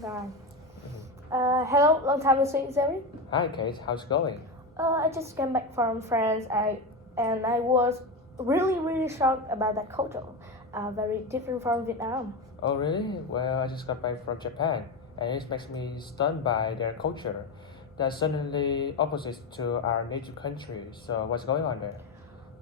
Right. Mhm. Hello, long time no see, Jerry. Hi Kate, how's it going? I just came back from France. I was really shocked about that culture. Very different from Vietnam. Oh really? Well, I just got back from Japan, and it makes me stunned by their culture. They're suddenly opposite to our native country. So what's going on there?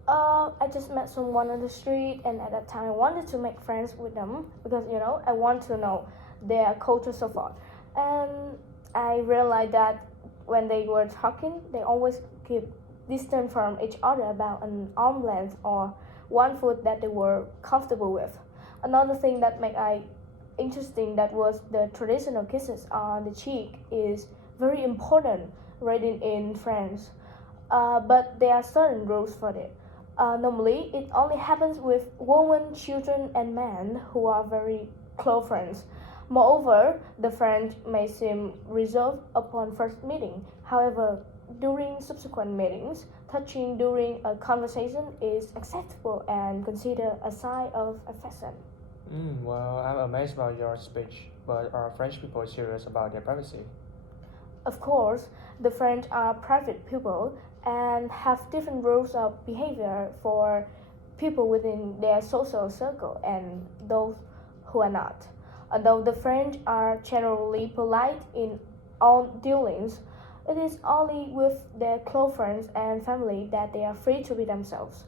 I just met someone on the street, and at that time I wanted to make friends with them because I want to know their culture so far. And I realized that when they were talking, they always keep distant from each other about an arm length or one foot that they were comfortable with. Another thing that made I interesting that was the traditional kisses on the cheek is very important right in France. But there are certain rules for it. Normally, it only happens with women, children, and men who are very close friends. Moreover, the French may seem reserved upon first meeting. However, during subsequent meetings, touching during a conversation is acceptable and considered a sign of affection. Well, I'm amazed about your speech, but are French people serious about their privacy? Of course, the French are private people and have different rules of behavior for people within their social circle and those who are not. Although the French are generally polite in all dealings, it is only with their close friends and family that they are free to be themselves.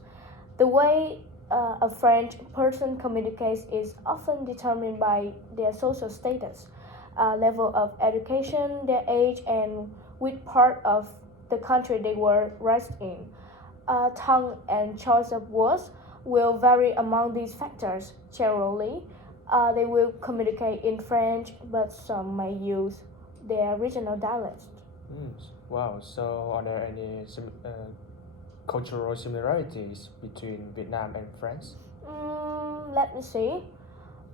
The way a French person communicates is often determined by their social status, level of education, their age, and which part of the country they were raised in. Tongue and choice of words will vary among these factors. Generally, they will communicate in French, but some may use their regional dialects. Mm, wow, so are there any cultural similarities between Vietnam and France? Let me see.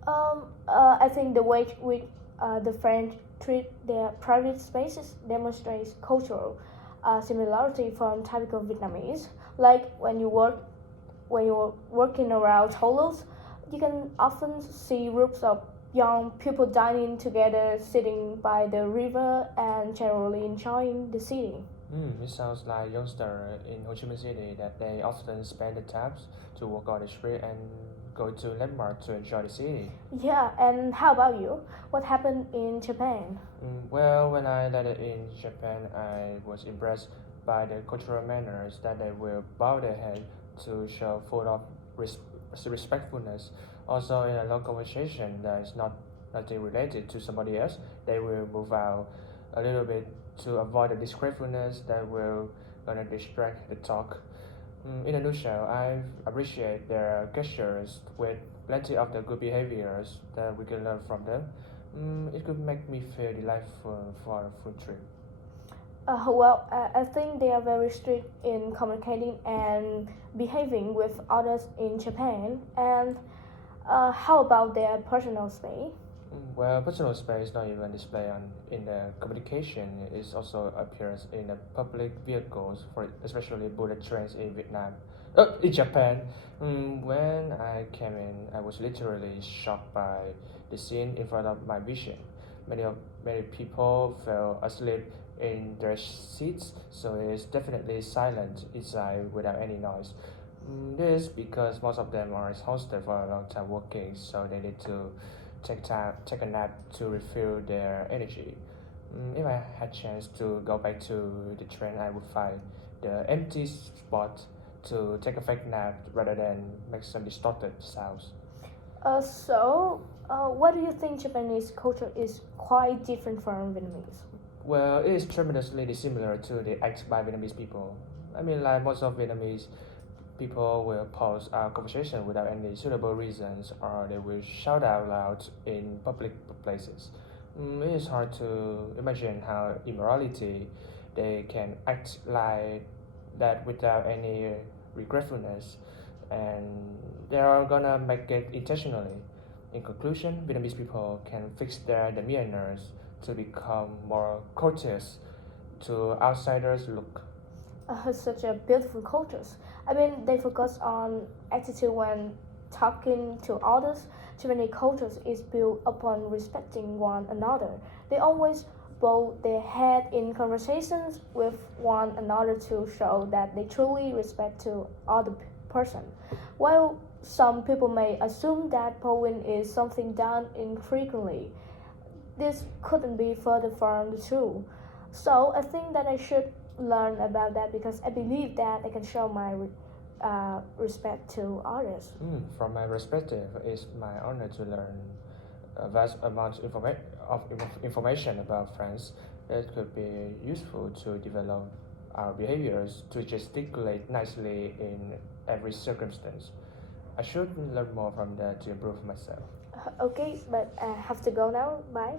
I think the way which the French treat their private spaces demonstrates cultural similarity from typical Vietnamese. Like when you're working around toilets, you can often see groups of young people dining together, sitting by the river, and generally enjoying the city. It sounds like youngsters in Ho Chi Minh City that they often spend the times to walk on the street and go to landmarks to enjoy the city. Yeah, and how about you? What happened in Japan? Well, when I landed in Japan, I was impressed by the cultural manners that they will bow their head to show full of res- respectfulness. Also, in a long conversation that is nothing related to somebody else, they will move out a little bit to avoid the disgracefulness that will gonna distract the talk. In a nutshell, I appreciate their gestures with plenty of the good behaviors that we can learn from them. It could make me feel delightful for a food trip. I think they are very strict in communicating and behaving with others in Japan. And how about their personal space? Well, personal space not even displayed on in the communication. It also appears in the public vehicles, for especially bullet trains in Vietnam. In Japan, when I came in, I was literally shocked by the scene in front of my vision. Many people fell asleep in their seats, so it is definitely silent inside without any noise. This because most of them are exhausted for a long time working, so they need to take a nap to refill their energy. If I had chance to go back to the train, I would find the empty spot to take a fake nap rather than make some distorted sounds. What do you think Japanese culture is quite different from Vietnamese? Well, it is tremendously dissimilar to the act by Vietnamese people. I mean, like most of Vietnamese people will pause our conversation without any suitable reasons or they will shout out loud in public places. It is hard to imagine how immorality they can act like that without any regretfulness and they are gonna make it intentionally. In conclusion, Vietnamese people can fix their demeanors to become more courteous to outsiders look. Such a beautiful cultures. I mean, they focus on attitude when talking to others, Tiffany cultures is built upon respecting one another. They always bow their head in conversations with one another to show that they truly respect to other person. While some people may assume that bowing is something done infrequently, this couldn't be further from the truth. So I think that I should learn about that because I believe that I can show my respect to others. From my perspective, it's my honor to learn a vast amount of information about France that could be useful to develop our behaviors to gesticulate nicely in every circumstance. I should learn more from that to improve myself. Okay, but I have to go now. Bye.